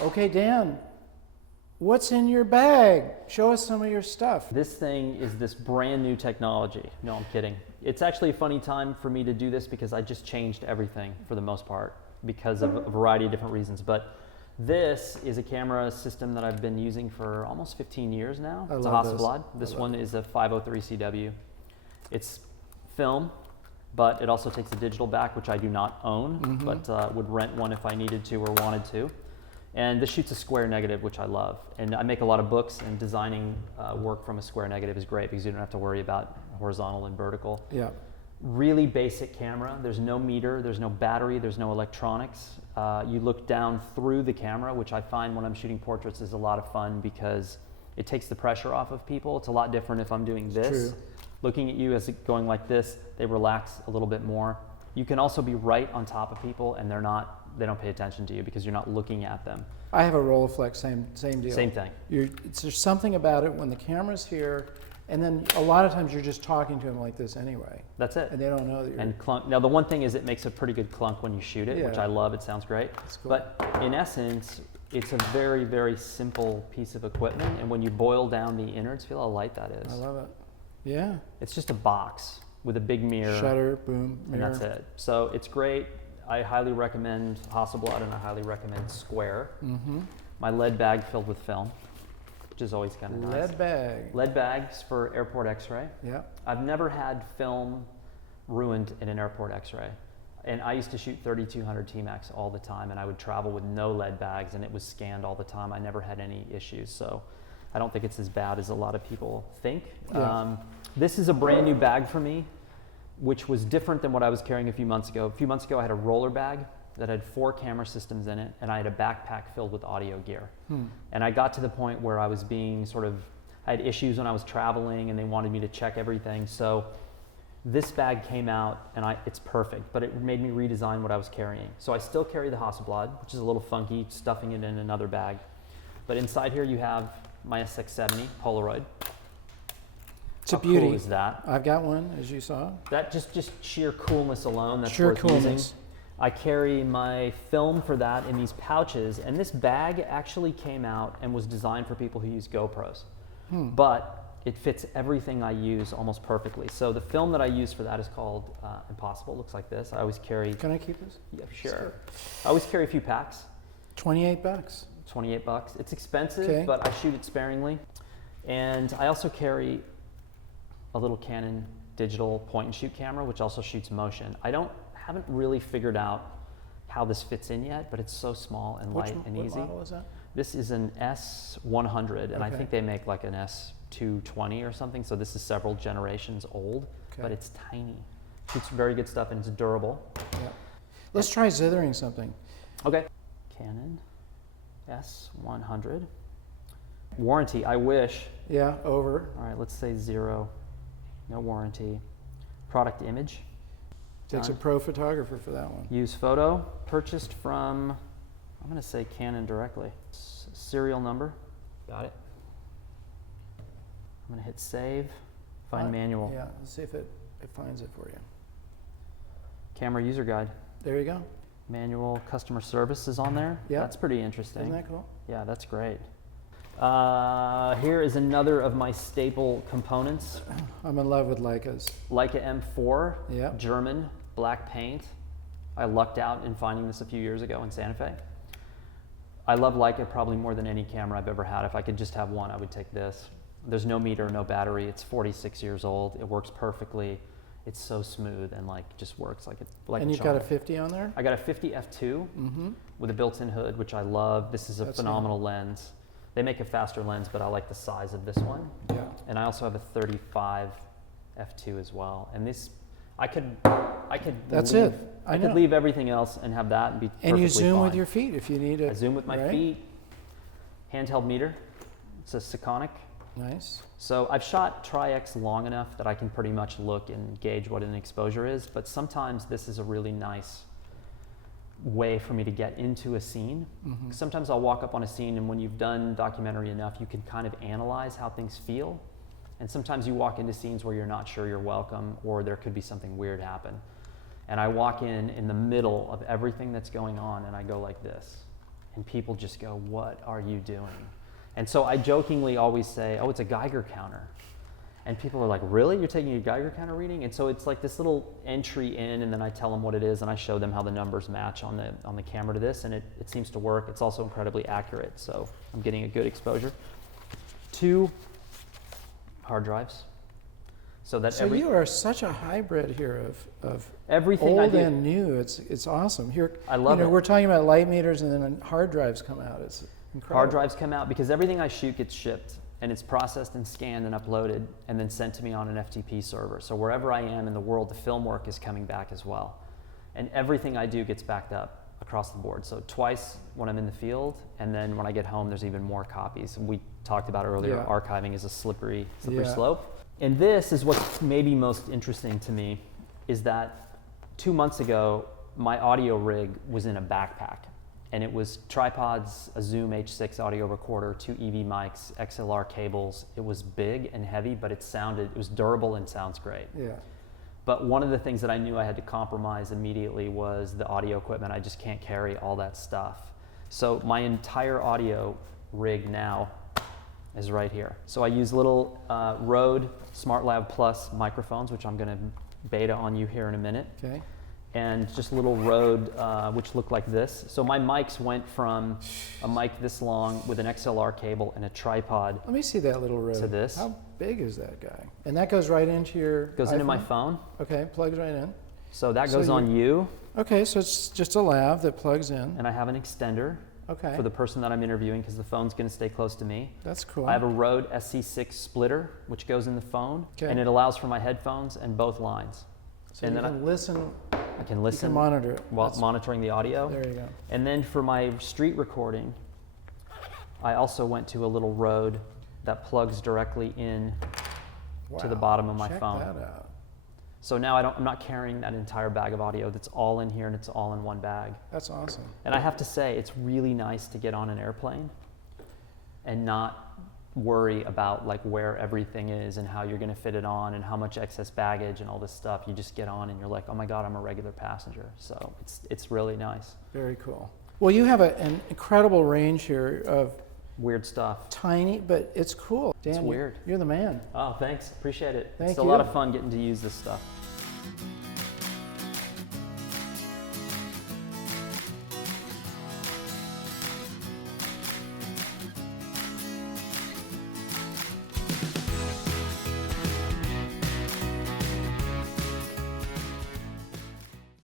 Okay, Dan, what's in your bag? Show us some of your stuff. This thing is this brand new technology. No, I'm kidding. It's actually a funny time for me to do this because I just changed everything for the most part because of a variety of different reasons. But this is a camera system that I've been using for almost 15 years now. It's a Hasselblad. This one is a 503 CW. It's film, but it also takes a digital back, which I do not own, but would rent one if I needed to or wanted to. And this shoots a square negative, which I love. And I make a lot of books, and designing work from a square negative is great because you don't have to worry about horizontal and vertical. Yeah. Really basic camera. There's no meter, there's no battery, there's no electronics. You look down through the camera, which I find when I'm shooting portraits is a lot of fun because it takes the pressure off of people. It's a lot different if I'm doing this. True. Looking at you as it going like this, they relax a little bit more. You can also be right on top of people and they don't pay attention to you because you're not looking at them. I have a Rolleiflex, same deal. Same thing. There's something about it when the camera's here, and then a lot of times you're just talking to them like this anyway. That's it. And they don't know that you're... And clunk. Now the one thing is it makes a pretty good clunk when you shoot it, which I love. It sounds great. That's cool. But in essence, it's a very, very simple piece of equipment. And when you boil down the innards, feel how light that is. I love it. Yeah. It's just a box with a big mirror. Shutter, boom, mirror. And that's it. So it's great. I highly recommend Hasselblad and I highly recommend Square. My lead bag filled with film, which is always kind of nice. Lead bag. Lead bags for airport x-ray. Yeah. I've never had film ruined in an airport x-ray. And I used to shoot 3200 T-Max all the time, and I would travel with no lead bags and it was scanned all the time. I never had any issues. So I don't think it's as bad as a lot of people think. Yeah. This is a brand new bag for me, which was different than what I was carrying a few months ago. A few months ago, I had a roller bag that had 4 camera systems in it, and I had a backpack filled with audio gear. And I got to the point where I was being I had issues when I was traveling, and they wanted me to check everything. So this bag came out, and it's perfect, but it made me redesign what I was carrying. So I still carry the Hasselblad, which is a little funky, stuffing it in another bag. But inside here, you have my Sc6 Polaroid. It's a beauty. How cool is that? I've got one, as you saw. That just sheer coolness alone, that's Sheer worth coolness. using. I carry my film for that in these pouches, and this bag actually came out and was designed for people who use GoPros. But it fits everything I use almost perfectly. So the film that I use for that is called Impossible. It looks like this. I always carry... Can I keep this? Yeah, sure. I always carry a few packs. 28 bucks. 28 bucks. It's expensive, Okay. but I shoot it sparingly. And I also carry a little Canon digital point-and-shoot camera, which also shoots motion. Haven't really figured out how this fits in yet, but it's so small and light and easy. What model is that? This is an S100, and I think they make like an S220 or something, so this is several generations old, but it's tiny. Shoots very good stuff, and it's durable. Yeah. Let's try zithering something. Okay. Canon S100. Warranty, I wish. Yeah, over. All right, let's say 0. No warranty. Product image. Takes a pro photographer for that one. Use photo. Purchased from, I'm going to say Canon directly. Serial number. Got it. I'm going to hit save. Find manual. Yeah, let's see if it finds it for you. Camera user guide. There you go. Manual customer service is on there. Yeah. That's pretty interesting. Isn't that cool? Yeah, that's great. Here is another of my staple components. I'm in love with Leicas. Leica M4, Yeah. German, black paint. I lucked out in finding this a few years ago in Santa Fe. I love Leica probably more than any camera I've ever had. If I could just have one, I would take this. There's no meter, no battery. It's 46 years old. It works perfectly. It's so smooth and just works like And you've got a 50 on there? I got a 50 f2 with a built-in hood, which I love. This is a phenomenal lens. They make a faster lens, but I like the size of this one. Yeah. And I also have a 35 f2 as well. And this, I could That's leave, it. I could leave everything else and have that and be perfectly And you zoom fine. with your feet if you need it. I zoom with my feet. Handheld meter. It's a Sc6. Nice. So I've shot Tri-X long enough that I can pretty much look and gauge what an exposure is, but sometimes this is a really nice way for me to get into a scene. Sometimes I'll walk up on a scene, and when you've done documentary enough, you can kind of analyze how things feel. And sometimes you walk into scenes where you're not sure you're welcome, or there could be something weird happen. And I walk in the middle of everything that's going on, and I go like this. And people just go, what are you doing? And so I jokingly always say, oh, it's a Geiger counter. And people are like, really? You're taking a Geiger counter reading? And so it's like this little entry in, and then I tell them what it is, and I show them how the numbers match on the camera to this, and it seems to work. It's also incredibly accurate, so I'm getting a good exposure. 2 hard drives. So that you are such a hybrid here of everything old I do. and new. It's awesome. Here, I love it. We're talking about light meters, and then hard drives come out. It's incredible. Hard drives come out because everything I shoot gets shipped, and it's processed and scanned and uploaded and then sent to me on an FTP server. So wherever I am in the world, the film work is coming back as well. And everything I do gets backed up across the board. So twice when I'm in the field, and then when I get home, there's even more copies. We talked about earlier, Yeah. archiving is a slippery Yeah. slope. And this is what's maybe most interesting to me, is that 2 months ago, my audio rig was in a backpack. And it was tripods, a Zoom H6 audio recorder, 2 EV mics, XLR cables. It was big and heavy, but it was durable and sounds great. Yeah. But one of the things that I knew I had to compromise immediately was the audio equipment. I just can't carry all that stuff. So my entire audio rig now is right here. So I use little Rode SmartLab Plus microphones, which I'm gonna beta on you here in a minute. Okay. And just little Rode, which look like this. So my mics went from a mic this long with an XLR cable and a tripod Let me see that little Rode. to this. How big is that guy? And that goes right into your Goes into my iPhone? phone. Okay, plugs right in. So that So goes on you, Okay, so it's just a lav that plugs in. and I have an extender Okay, for the person that I'm interviewing because the phone's gonna stay close to me. that's cool. I have a Rode Sc6 Splitter, which goes in the phone, Okay. and it allows for my headphones and both lines. So and you then can listen, I can you listen can monitor it. while That's- monitoring the audio. There you go. And then for my street recording, I also went to a little Rode that plugs directly in to the Wow, bottom of my check phone. that out. So now I'm not carrying that entire bag of audio. That's all in here, and it's all in one bag. That's awesome. And I have to say, it's really nice to get on an airplane and not worry about like where everything is and how you're going to fit it on and how much excess baggage and all this stuff. You just get on and you're like, oh my God, I'm a regular passenger. So it's really nice. Very cool. Well, you have an incredible range here of Weird stuff. tiny, but it's cool. Dan, It's weird. You're the man. Oh, thanks. Appreciate it. Thank It's a lot you. of fun getting to use this stuff.